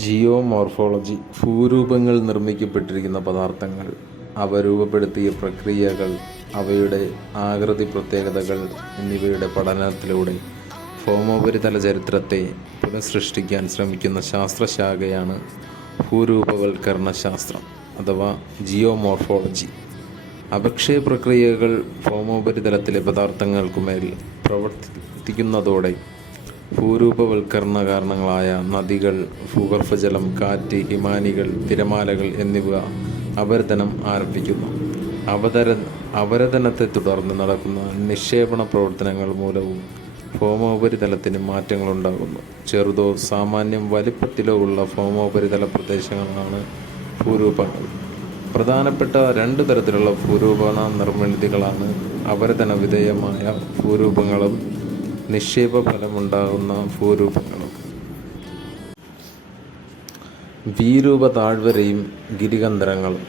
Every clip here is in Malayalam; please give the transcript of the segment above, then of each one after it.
ജിയോമോർഫോളജി ഭൂരൂപങ്ങൾ നിർമ്മിക്കപ്പെട്ടിരിക്കുന്ന പദാർത്ഥങ്ങൾ, അവ രൂപപ്പെടുത്തിയ പ്രക്രിയകൾ, അവയുടെ ആകൃതി പ്രത്യേകതകൾ എന്നിവയുടെ പഠനത്തിലൂടെ ഭൗമോപരിതല ചരിത്രത്തെ പുനഃസൃഷ്ടിക്കാൻ ശ്രമിക്കുന്ന ശാസ്ത്രശാഖയാണ് ഭൂരൂപവൽക്കരണ ശാസ്ത്രം അഥവാ ജിയോമോർഫോളജി. അപക്ഷയ പ്രക്രിയകൾ ഭൗമോപരിതലത്തിലെ പദാർത്ഥങ്ങൾക്കുമേൽ പ്രവർത്തിക്കുന്നതോടെ ഭൂരൂപവൽക്കരണ കാരണങ്ങളായ നദികൾ, ഭൂഗർഭജലം, കാറ്റ്, ഹിമാനികൾ, തിരമാലകൾ എന്നിവ അപരദനം ആരംഭിക്കുന്നു. അപരദനത്തെ തുടർന്ന് നടക്കുന്ന നിക്ഷേപണ പ്രവർത്തനങ്ങൾ മൂലവും ഭൗമോപരിതലത്തിന് മാറ്റങ്ങളുണ്ടാകുന്നു. ചെറുതോ സാമാന്യം വലിപ്പത്തിലോ ഉള്ള ഭൗമോപരിതല പ്രദേശങ്ങളാണ് ഭൂരൂപങ്ങൾ. പ്രധാനപ്പെട്ട രണ്ട് തരത്തിലുള്ള ഭൂരൂപണ നിർമ്മിതികളാണ് അപരദന വിധേയമായ ഭൂരൂപങ്ങളും നിക്ഷേപ ഫലമുണ്ടാകുന്ന ഭൂരൂപങ്ങളും. ഭീരൂപ താഴ്വരയും ഗിരികന്ധരങ്ങളും.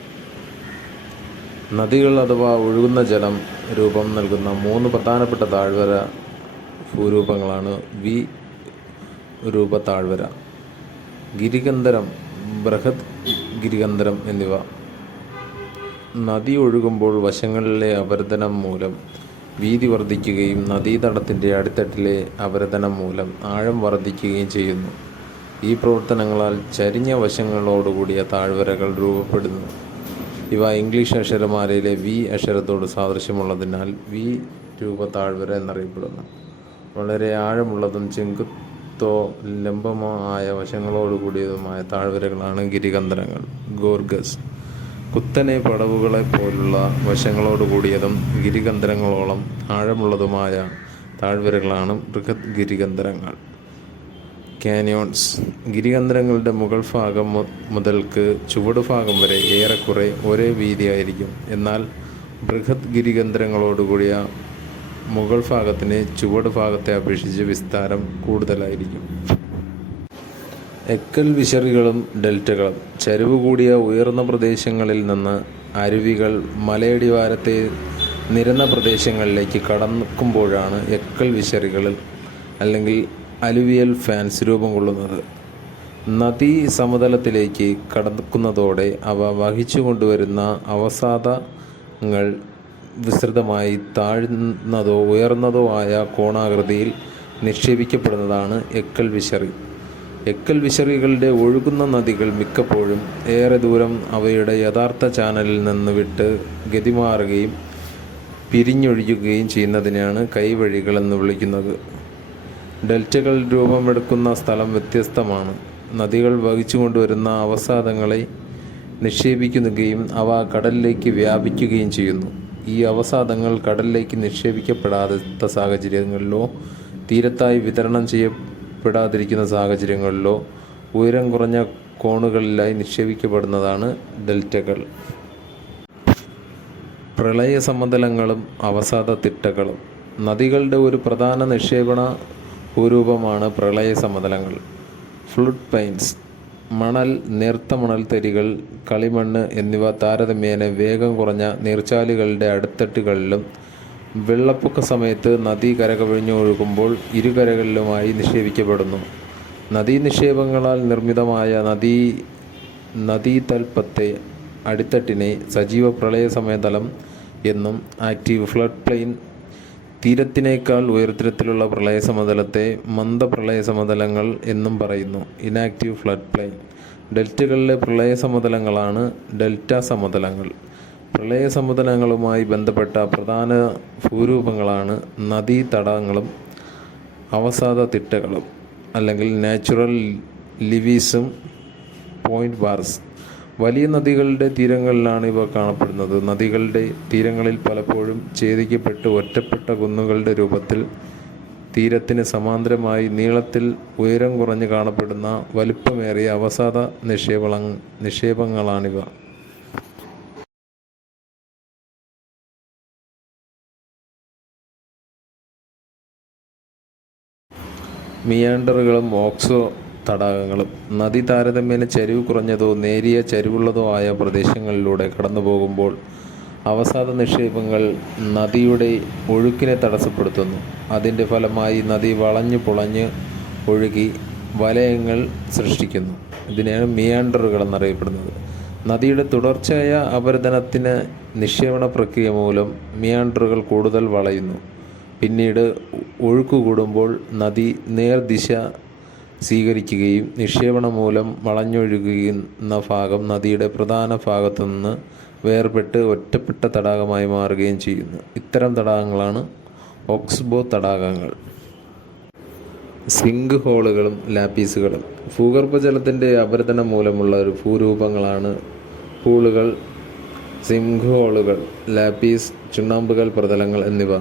നദികൾ അഥവാ ഒഴുകുന്ന ജലം രൂപം നൽകുന്ന മൂന്ന് പ്രധാനപ്പെട്ട താഴ്വര ഭൂരൂപങ്ങളാണ് രൂപ താഴ്വര, ഗിരികന്ധരം, ബൃഹത് ഗിരികന്ധരം എന്നിവ. നദി ഒഴുകുമ്പോൾ വശങ്ങളിലെ അപരദനം മൂലം വീതി വർദ്ധിക്കുകയും നദീതടത്തിൻ്റെ അടിത്തട്ടിലെ അപരദനം മൂലം ആഴം വർദ്ധിക്കുകയും ചെയ്യുന്നു. ഈ പ്രവർത്തനങ്ങളാൽ ചരിഞ്ഞ വശങ്ങളോടുകൂടിയ താഴ്വരകൾ രൂപപ്പെടുന്നു. ഇവ ഇംഗ്ലീഷ് അക്ഷരമാലയിലെ വി അക്ഷരത്തോട് സാദൃശ്യമുള്ളതിനാൽ വി രൂപ താഴ്വര എന്നറിയപ്പെടുന്നു. വളരെ ആഴമുള്ളതും ചെങ്കുത്തോ ലംബമോ ആയ വശങ്ങളോടുകൂടിയതുമായ താഴ്വരകളാണ് ഗിരികന്ധരങ്ങൾ. ഗോർഗസ്. കുത്തനെ പടവുകളെ പോലുള്ള വശങ്ങളോട് കൂടിയതും ഗിരികന്ധരങ്ങളോളം ആഴമുള്ളതുമായ താഴ്വരകളാണ് ബൃഹത് ഗിരികന്ധരങ്ങൾ. കാനിയോൺസ്. ഗിരികന്ധരങ്ങളുടെ മുകൾ ഭാഗം മുതൽക്ക് ചുവട് ഭാഗം വരെ ഏറെക്കുറെ ഒരേ വീതിയായിരിക്കും. എന്നാൽ ബൃഹത് ഗിരികന്ധരങ്ങളോടുകൂടിയ മുകൾ ഭാഗത്തിന് ചുവട് ഭാഗത്തെ അപേക്ഷിച്ച് വിസ്താരം കൂടുതലായിരിക്കും. എക്കൽ വിശറികളും ഡെൽറ്റകളും. ചരിവ് കൂടിയ ഉയർന്ന പ്രദേശങ്ങളിൽ നിന്ന് അരുവികൾ മലയടിവാരത്തെ നിരന്ന പ്രദേശങ്ങളിലേക്ക് കടക്കുമ്പോഴാണ് എക്കൽ വിശറികൾ അല്ലെങ്കിൽ അലുവിയൽ ഫാൻസ് രൂപം കൊള്ളുന്നത്. നദീ സമതലത്തിലേക്ക് കടക്കുന്നതോടെ അവ വഹിച്ചു കൊണ്ടുവരുന്ന അവസാദങ്ങൾ വിസ്തൃതമായി താഴ്ന്നതോ ഉയർന്നതോ ആയ കോണാകൃതിയിൽ നിക്ഷേപിക്കപ്പെടുന്നതാണ് എക്കൽ വിശറി. എക്കൽ വിശറികളുടെ ഒഴുകുന്ന നദികൾ മിക്കപ്പോഴും ഏറെ ദൂരം അവയുടെ യഥാർത്ഥ ചാനലിൽ നിന്ന് വിട്ട് ഗതിമാറുകയും പിരിഞ്ഞൊഴുകുകയും ചെയ്യുന്നതിനെയാണ് കൈവഴികൾ എന്ന് വിളിക്കുന്നത്. ഡെൽറ്റകൾ രൂപമെടുക്കുന്ന സ്ഥലം വ്യത്യസ്തമാണ്. നദികൾ വഹിച്ചു കൊണ്ടുവരുന്ന അവസാദങ്ങളെ നിക്ഷേപിക്കുകയും അവ കടലിലേക്ക് വ്യാപിക്കുകയും ചെയ്യുന്നു. ഈ അവസാദങ്ങൾ കടലിലേക്ക് നിക്ഷേപിക്കപ്പെടാത്ത സാഹചര്യങ്ങളിലോ തീരത്തായി വിതരണം ചെയ്യപ്പെടാതിരിക്കുന്ന സാഹചര്യങ്ങളിലോ ഉയരം കുറഞ്ഞ കോണുകളിലായി നിക്ഷേപിക്കപ്പെടുന്നതാണ് ഡെൽറ്റകൾ. പ്രളയ സമതലങ്ങളും അവസാദ തിട്ടകളും. നദികളുടെ ഒരു പ്രധാന നിക്ഷേപണ ഭൂരൂപമാണ് പ്രളയ സമതലങ്ങൾ. Flood planes. മണൽ, നേർത്ത മണൽത്തരികൾ, കളിമണ്ണ് എന്നിവ താരതമ്യേന വേഗം കുറഞ്ഞ നീർച്ചാലുകളുടെ അടിത്തട്ടുകളിലും വെള്ളപ്പൊക്ക സമയത്ത് നദി കരകവിഞ്ഞ് ഒഴുകുമ്പോൾ ഇരുകരകളിലുമായി നിക്ഷേപിക്കപ്പെടുന്നു. നദീനിക്ഷേപങ്ങളാൽ നിർമ്മിതമായ നദീതൽപ്പത്തെ അടിത്തട്ടിനെ സജീവ പ്രളയ സമതലം എന്നും ആക്റ്റീവ് ഫ്ലഡ് പ്ലെയിൻ, തീരത്തിനേക്കാൾ ഉയരത്തിലുള്ള പ്രളയ സമതലത്തെ മന്ദപ്രളയ സമതലങ്ങൾ എന്നും പറയുന്നു. Inactive flood plain. ഡെൽറ്റകളിലെ പ്രളയ സമതലങ്ങളാണ് ഡെൽറ്റ സമതലങ്ങൾ. പ്രളയ സമതലങ്ങളുമായി ബന്ധപ്പെട്ട പ്രധാന ഭൂരൂപങ്ങളാണ് നദീതടങ്ങളും അവസാദ തിട്ടകളും അല്ലെങ്കിൽ നാച്ചുറൽ ലിവീസും പോയിന്റ് ബാർസ്. വലിയ നദികളുടെ തീരങ്ങളിലാണ് ഇവ കാണപ്പെടുന്നത്. നദികളുടെ തീരങ്ങളിൽ പലപ്പോഴും ഛേദിക്കപ്പെട്ട് ഒറ്റപ്പെട്ട കുന്നുകളുടെ രൂപത്തിൽ തീരത്തിന് സമാന്തരമായി നീളത്തിൽ ഉയരം കുറഞ്ഞ് കാണപ്പെടുന്ന വലിപ്പമേറിയ അവസാദ നിക്ഷേപങ്ങളാണിവ. മിയാൻഡറുകളും ഓക്സോ തടാകങ്ങളും. നദി താരതമ്യേന ചരിവ് കുറഞ്ഞതോ നേരിയ ചരിവുള്ളതോ ആയ പ്രദേശങ്ങളിലൂടെ കടന്നു പോകുമ്പോൾ അവസാദ നിക്ഷേപങ്ങൾ നദിയുടെ ഒഴുക്കിനെ തടസ്സപ്പെടുത്തുന്നു. അതിൻ്റെ ഫലമായി നദി വളഞ്ഞു പുളഞ്ഞ് ഒഴുകി വലയങ്ങൾ സൃഷ്ടിക്കുന്നു. ഇതിനെയാണ് മിയാൻഡറുകൾ എന്നറിയപ്പെടുന്നത്. നദിയുടെ തുടർച്ചയായ അപരദനത്തിന് നിക്ഷേപണ പ്രക്രിയ മൂലം മിയാൻഡറുകൾ കൂടുതൽ വളയുന്നു. പിന്നീട് ഒഴുക്ക് കൂടുമ്പോൾ നദി നേർദിശ സ്വീകരിക്കുകയും നിക്ഷേപണം മൂലം വളഞ്ഞൊഴുകുന്ന ഭാഗം നദിയുടെ പ്രധാന ഭാഗത്തു നിന്ന് വേർപെട്ട് ഒറ്റപ്പെട്ട തടാകമായി മാറുകയും ചെയ്യുന്നു. ഇത്തരം തടാകങ്ങളാണ് ഓക്സ്ബോ തടാകങ്ങൾ. സിങ്ക് ഹോളുകളും ലാപ്പീസുകളും ഭൂഗർഭജലത്തിൻ്റെ അപരദനം മൂലമുള്ള ഭൂരൂപങ്ങളാണ് പൂളുകൾ, സിങ്ക് ഹോളുകൾ, ലാപ്പീസ്, ചുണ്ണാമ്പുകൽ പ്രതലങ്ങൾ എന്നിവ.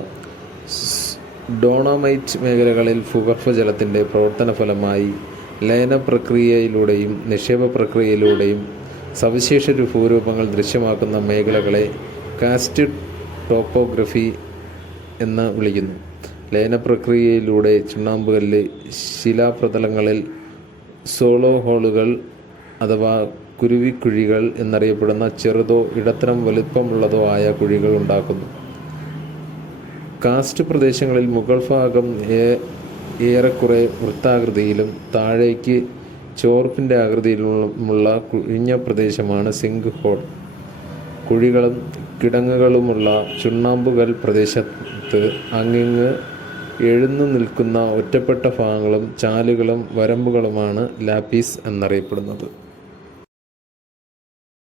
ഡോളമൈറ്റ് മേഖലകളിൽ ഭൂഗർഭജലത്തിൻ്റെ പ്രവർത്തനഫലമായി ലയന പ്രക്രിയയിലൂടെയും നിക്ഷേപ പ്രക്രിയയിലൂടെയും സവിശേഷ ഭൂരൂപങ്ങൾ ദൃശ്യമാക്കുന്ന മേഖലകളെ കാസ്റ്റ് ടോപ്പോഗ്രഫി എന്ന് വിളിക്കുന്നു. ലയന പ്രക്രിയയിലൂടെ ചുണ്ണാമ്പുകല്ല് ശിലാപ്രതലങ്ങളിൽ സോളോ ഹോളുകൾ അഥവാ കുരുവിക്കുഴികൾ എന്നറിയപ്പെടുന്ന ചെറുതോ ഇടത്തരം വലിപ്പമുള്ളതോ ആയ കുഴികൾ ഉണ്ടാക്കുന്നു. കാസ്റ്റ് പ്രദേശങ്ങളിൽ മുകൾ ഭാഗം ഏറെക്കുറെ വൃത്താകൃതിയിലും താഴേക്ക് ചോർപ്പിൻ്റെ ആകൃതിയിലുമുള്ള കുഴിഞ്ഞ പ്രദേശമാണ് സിങ്ക് ഹോൾ. കുഴികളും കിടങ്ങുകളുമുള്ള ചുണ്ണാമ്പുകൽ പ്രദേശത്ത് അങ്ങിങ്ങ് എഴുന്നു നിൽക്കുന്ന ഒറ്റപ്പെട്ട ഭാഗങ്ങളും ചാലുകളും വരമ്പുകളുമാണ് ലാപ്പീസ് എന്നറിയപ്പെടുന്നത്.